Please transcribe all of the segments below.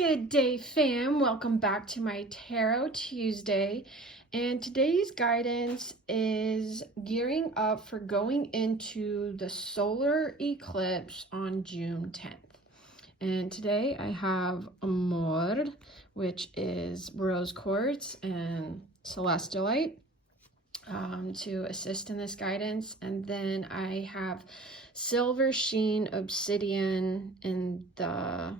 Good day, fam. Welcome back to my Tarot Tuesday. And today's guidance is gearing up for going into the solar eclipse on June 10th. And today I have Amor, which is rose quartz and celestilite, to assist in this guidance. And then I have silver sheen obsidian in the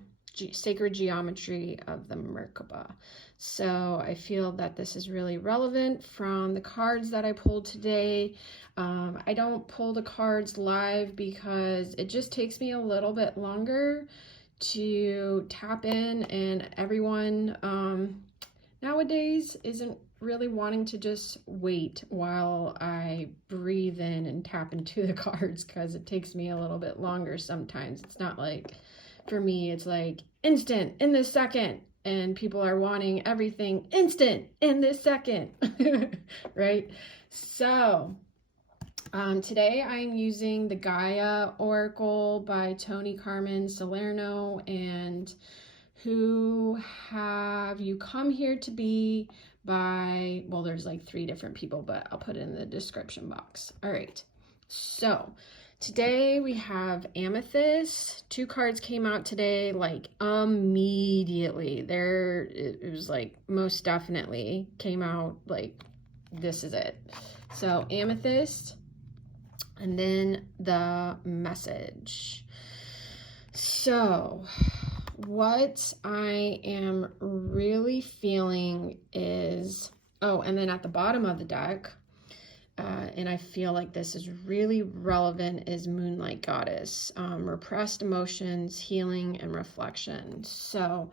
sacred geometry of the Merkaba. So I feel that this is really relevant from the cards that I pulled today. I don't pull the cards live because it just takes me a little bit longer to tap in, and everyone nowadays isn't really wanting to just wait while I breathe in and tap into the cards, because it takes me a little bit longer sometimes. It's not like, for me, it's like instant in this second, and people are wanting everything instant in this second, right? So today I'm using the Gaia Oracle by Toni, Carmine, Salerno, and Who Have You Come Here to Be by, well, there's like 3 different people, but I'll put it in the description box. All right, so today we have Amethyst. 2 cards came out today, like immediately. It was like most definitely came out like this is it. So Amethyst, and then the Message. So what I am really feeling is, oh, and then at the bottom of the deck, and I feel like this is really relevant, is Moonlight Goddess, repressed emotions, healing, and reflection. So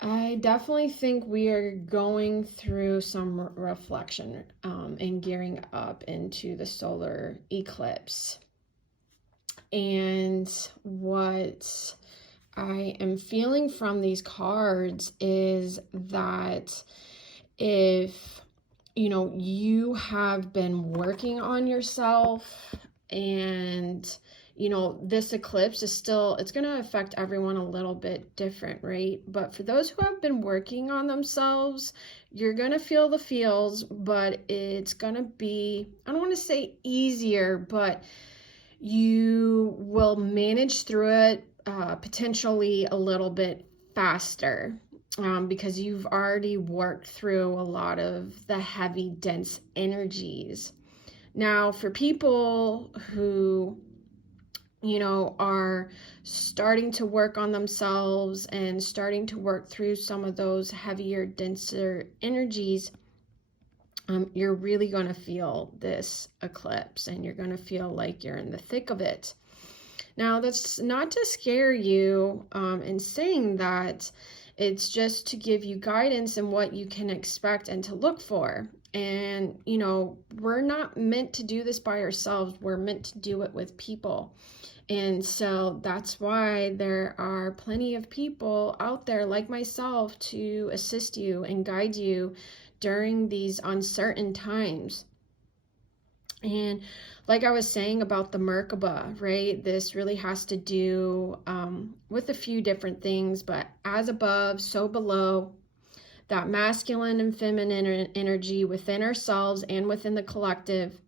I definitely think we are going through some reflection and gearing up into the solar eclipse. And what I am feeling from these cards is that if you have been working on yourself, and this eclipse is still, it's going to affect everyone a little bit different, right? But for those who have been working on themselves, you're going to feel the feels, but it's going to be, I don't want to say easier, but you will manage through it potentially a little bit faster. Because you've already worked through a lot of the heavy, dense energies. Now, for people who, are starting to work on themselves and starting to work through some of those heavier, denser energies, you're really going to feel this eclipse, and you're going to feel like you're in the thick of it. Now, that's not to scare you in saying that. It's just to give you guidance in what you can expect and to look for. And, we're not meant to do this by ourselves. We're meant to do it with people. And so that's why there are plenty of people out there like myself to assist you and guide you during these uncertain times. And like I was saying about the Merkaba, right? This really has to do with a few different things, but as above, so below. That masculine and feminine energy within ourselves and within the collective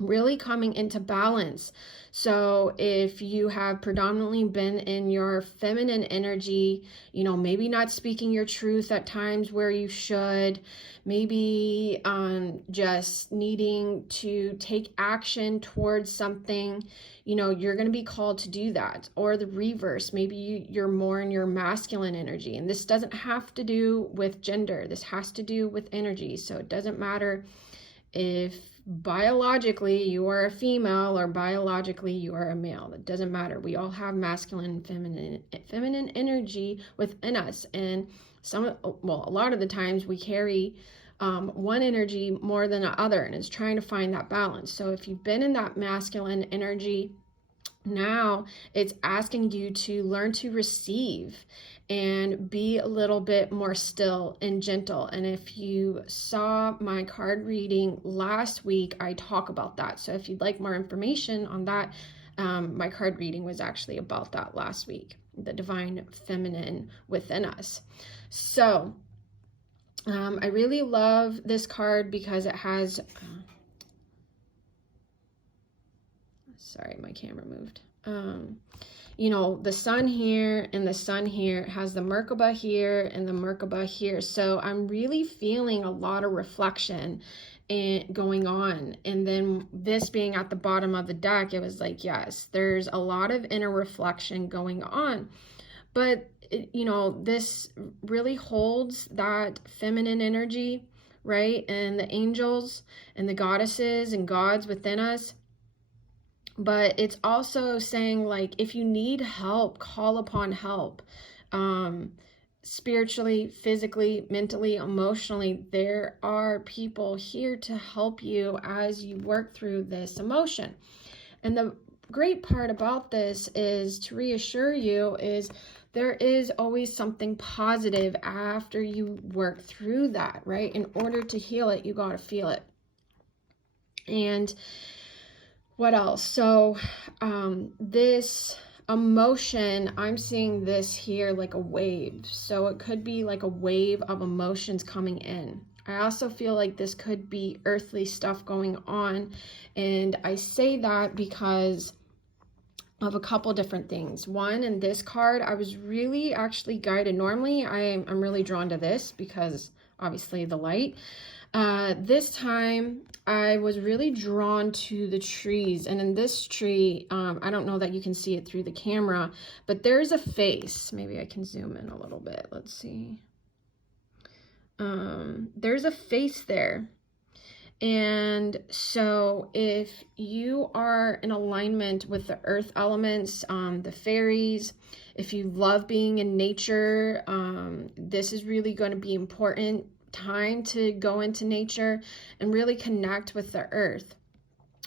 really coming into balance. So if you have predominantly been in your feminine energy, maybe not speaking your truth at times where you should, maybe just needing to take action towards something, you're going to be called to do that. Or the reverse, maybe you're more in your masculine energy. And this doesn't have to do with gender. This has to do with energy. So it doesn't matter if biologically you are a female or biologically you are a male. It doesn't matter. We all have masculine and feminine energy within us, and a lot of the times we carry one energy more than the other, and it's trying to find that balance. So if you've been in that masculine energy, now it's asking you to learn to receive and be a little bit more still and gentle. And if you saw my card reading last week, I talk about that. So if you'd like more information on that, My card reading was actually about that last week, the divine feminine within us. So I really love this card because it has, sorry, my camera moved. You know, the sun here and the sun here, has the Merkaba here and the Merkaba here. So I'm really feeling a lot of reflection and going on. And then this being at the bottom of the deck, it was like, yes, there's a lot of inner reflection going on. But, you know, this really holds that feminine energy, right? And the angels and the goddesses and gods within us. But it's also saying, like, if you need help, call upon help. Spiritually, physically, mentally, emotionally, there are people here to help you as you work through this emotion. And the great part about this is to reassure you is there is always something positive after you work through that, right? In order to heal it, you got to feel it. And what else? So this emotion, I'm seeing this here like a wave. So it could be like a wave of emotions coming in. I also feel like this could be earthly stuff going on. And I say that because of a couple different things. One, in this card, I was really actually guided. Normally, I'm really drawn to this because obviously the light. This time I was really drawn to the trees, and in this tree, I don't know that you can see it through the camera, but there's a face. Maybe I can zoom in a little bit. Let's see. There's a face there. And so if you are in alignment with the earth elements, the fairies, if you love being in nature, this is really going to be important time to go into nature and really connect with the earth.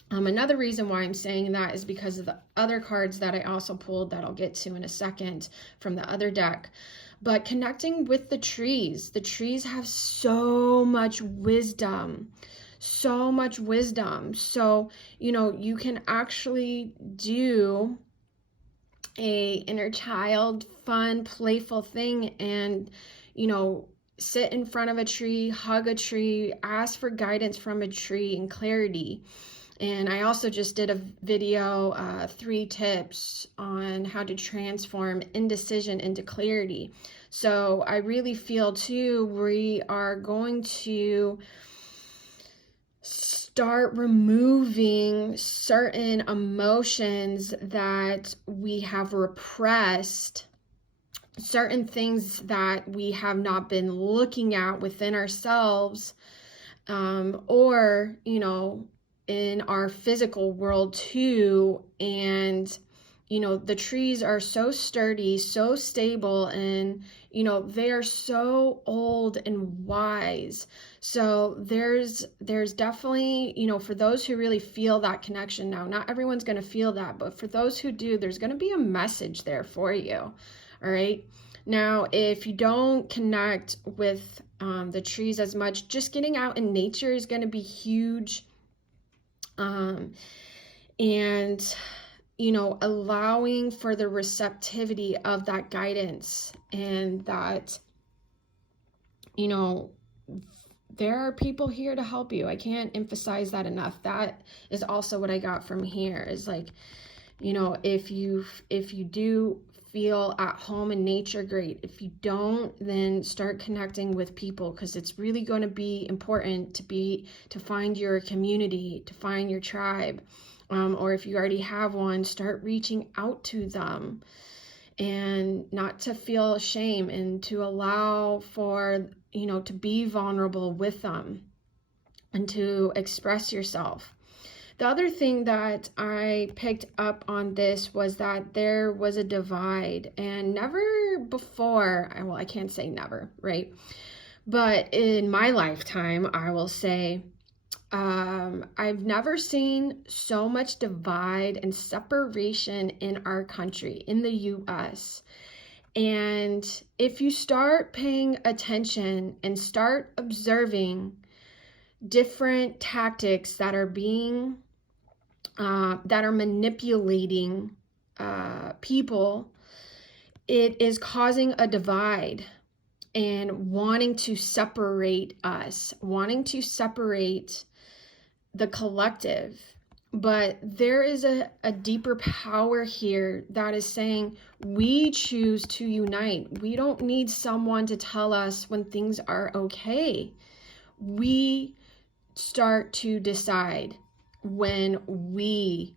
Another reason why I'm saying that is because of the other cards that I also pulled that I'll get to in a second from the other deck. But connecting with the trees have so much wisdom. So much wisdom. So, you know, you can actually do a inner child, fun, playful thing and, you know, sit in front of a tree, hug a tree, ask for guidance from a tree and clarity. And I also just did a video, 3 tips on how to transform indecision into clarity. So I really feel too, we are going to start removing certain emotions that we have repressed, certain things that we have not been looking at within ourselves, or, you know, in our physical world too. And, you know, the trees are so sturdy, so stable, and, you know, they are so old and wise. So there's definitely, you know, for those who really feel that connection now, not everyone's going to feel that, but for those who do, there's going to be a message there for you. All right. Now, if you don't connect with the trees as much, just getting out in nature is going to be huge. And, you know, allowing for the receptivity of that guidance and that, you know, there are people here to help you. I can't emphasize that enough. That is also what I got from here is like, you know, if you do feel at home in nature, great. If you don't, then start connecting with people, because it's really going to be important to find your community, to find your tribe, or if you already have one, start reaching out to them, and not to feel shame, and to allow for, you know, to be vulnerable with them and to express yourself. The other thing that I picked up on this was that there was a divide, and never before, well, I can't say never, right? But in my lifetime, I will say, I've never seen so much divide and separation in our country, in the US. And if you start paying attention and start observing different tactics that are being that are manipulating people, it is causing a divide and wanting to separate us, wanting to separate the collective. But there is a deeper power here that is saying we choose to unite. We don't need someone to tell us when things are okay. We start to decide when we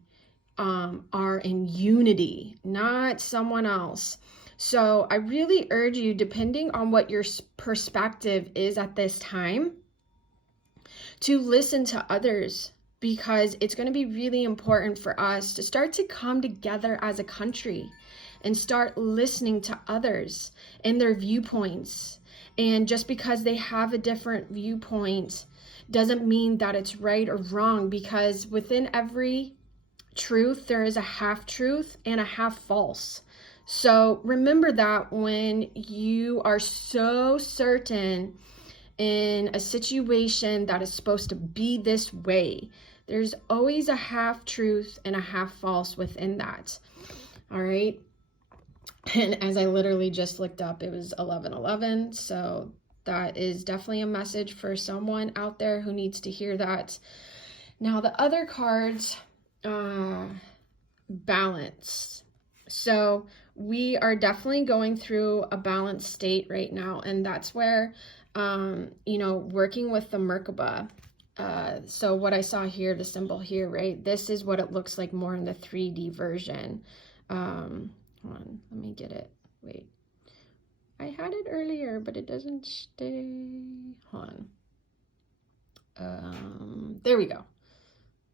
are in unity, not someone else. So I really urge you, depending on what your perspective is at this time, to listen to others, because it's going to be really important for us to start to come together as a country and start listening to others and their viewpoints. And just because they have a different viewpoint doesn't mean that it's right or wrong, because within every truth, there is a half truth and a half false. So remember that when you are so certain in a situation that is supposed to be this way, there's always a half truth and a half false within that. All right. And as I literally just looked up, it was 11:11. So that is definitely a message for someone out there who needs to hear that. Now the other cards, balance. So we are definitely going through a balanced state right now, and that's where working with the Merkaba. So what I saw here, the symbol here, right? This is what it looks like more in the 3D version. Hold on, let me get it. Wait, I had it earlier, but it doesn't stay. Hold on. There we go.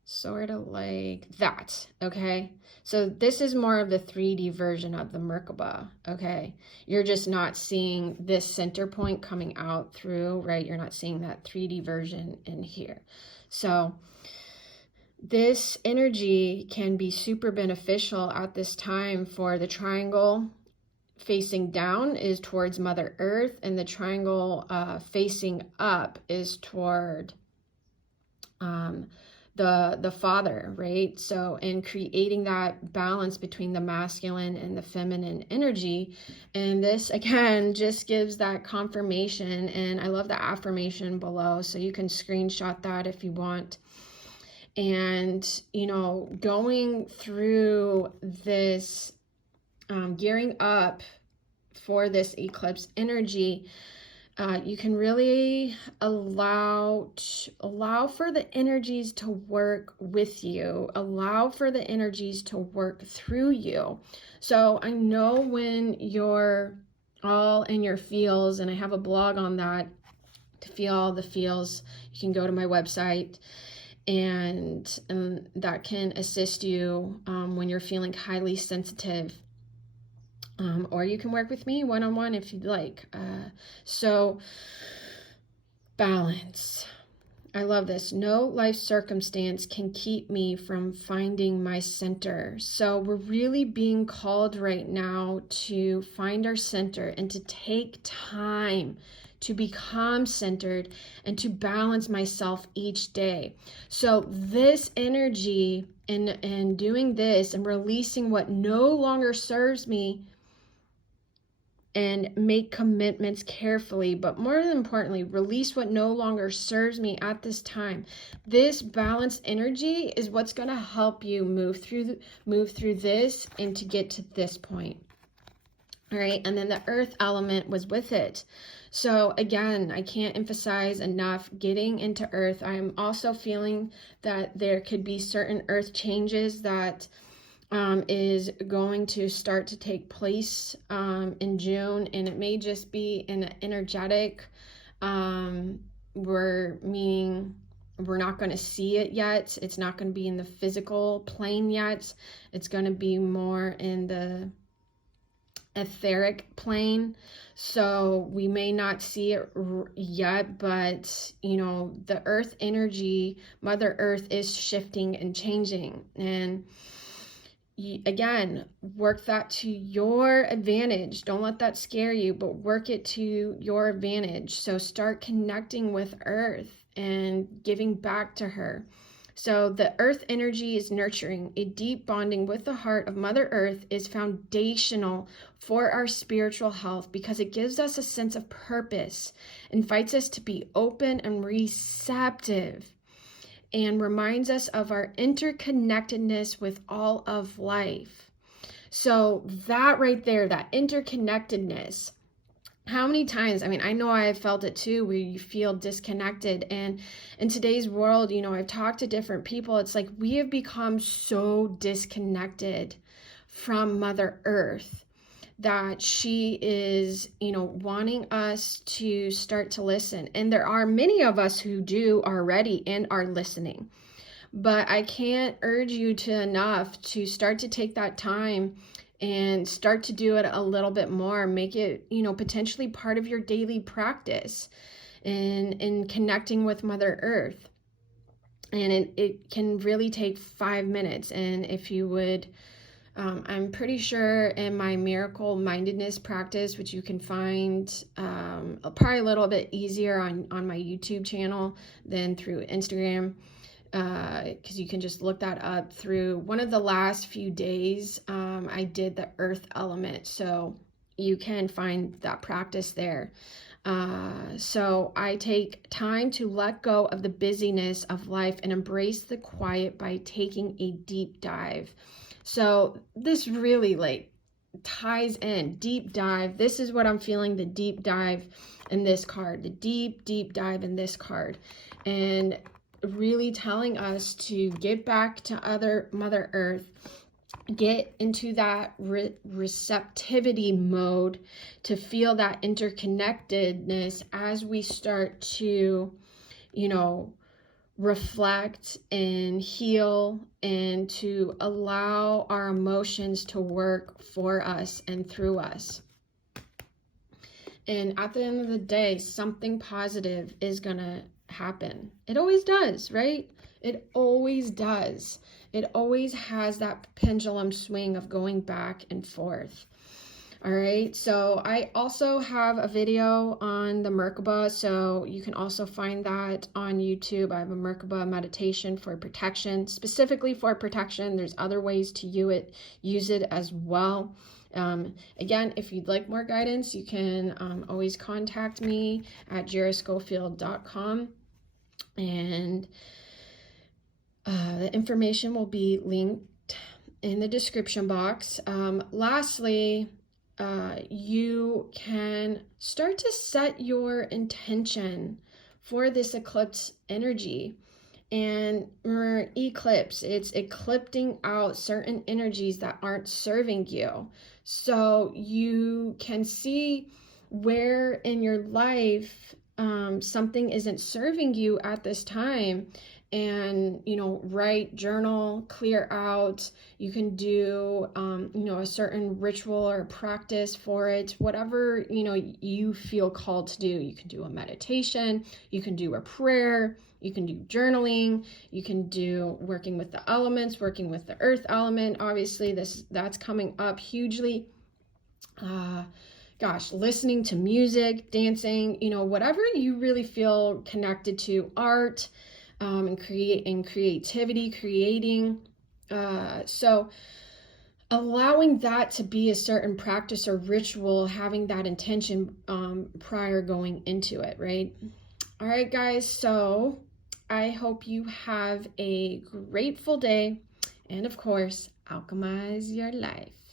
Sort of like that, okay? So this is more of the 3D version of the Merkaba, okay? You're just not seeing this center point coming out through, right? You're not seeing that 3D version in here. So this energy can be super beneficial at this time. For the triangle facing down is towards Mother Earth, and the triangle facing up is toward the father, right? So in creating that balance between the masculine and the feminine energy. And this again just gives that confirmation, and I love the affirmation below, so you can screenshot that if you want. And going through this, gearing up for this eclipse energy, you can really allow for the energies to work with you, allow for the energies to work through you. So I know when you're all in your feels, and I have a blog on that, to feel all the feels, you can go to my website, and that can assist you when you're feeling highly sensitive. Or you can work with me one-on-one if you'd like. So balance. I love this. No life circumstance can keep me from finding my center. So we're really being called right now to find our center and to take time to become centered and to balance myself each day. So this energy and doing this and releasing what no longer serves me, and make commitments carefully, but more importantly, release what no longer serves me at this time. This balanced energy is what's going to help you move through this and to get to this point. All right, and then the earth element was with it. So again, I can't emphasize enough getting into earth. I'm also feeling that there could be certain earth changes that is going to start to take place in June, and it may just be an energetic, we're not going to see it yet. It's not going to be in the physical plane yet. It's going to be more in the etheric plane. So we may not see it yet, but the earth energy, Mother Earth, is shifting and changing. And again, work that to your advantage. Don't let that scare you, but work it to your advantage. So start connecting with Earth and giving back to her. So the earth energy is nurturing. A deep bonding with the heart of Mother Earth is foundational for our spiritual health because it gives us a sense of purpose, invites us to be open and receptive, and reminds us of our interconnectedness with all of life. So that right there, that interconnectedness, how many times, I mean, I know I've felt it too, where you feel disconnected. And in today's world, you know, I've talked to different people. It's like we have become so disconnected from Mother Earth that she is, you know, wanting us to start to listen. And there are many of us who do already and are listening. But I can't urge you to enough to start to take that time and start to do it a little bit more. Make it, you know, potentially part of your daily practice in connecting with Mother Earth. And it can really take 5 minutes. And if you would, I'm pretty sure in my miracle mindedness practice, which you can find probably a little bit easier on my YouTube channel than through Instagram, because you can just look that up. Through one of the last few days, I did the earth element, so you can find that practice there. So I take time to let go of the busyness of life and embrace the quiet by taking a deep dive. So this really like ties in, deep dive. This is what I'm feeling, the deep dive in this card, the deep dive in this card. And really telling us to get back to Mother Earth, get into that receptivity mode to feel that interconnectedness as we start to, you know, reflect and heal, and to allow our emotions to work for us and through us. And at the end of the day, something positive is gonna happen. It always does, right? It always does. It always has that pendulum swing of going back and forth. All right, so I also have a video on the Merkaba, so you can also find that on YouTube. I have a Merkaba meditation for protection, specifically for protection. There's other ways to use it as well. Again, if you'd like more guidance, you can always contact me at jerriscofield.com, and the information will be linked in the description box. Lastly, you can start to set your intention for this eclipse energy. And remember, eclipse, it's eclipsing out certain energies that aren't serving you. So you can see where in your life something isn't serving you at this time, and, you know, write, journal, clear out. You can do, you know, a certain ritual or practice for it, whatever, you know, you feel called to do. You can do a meditation, you can do a prayer, you can do journaling, you can do working with the elements, working with the earth element. Obviously, that's coming up hugely. Gosh, listening to music, dancing, you know, whatever you really feel connected to, art, and creativity, creating. So allowing that to be a certain practice or ritual, having that intention prior going into it, right? All right, guys, so I hope you have a grateful day, and of course, alchemize your life.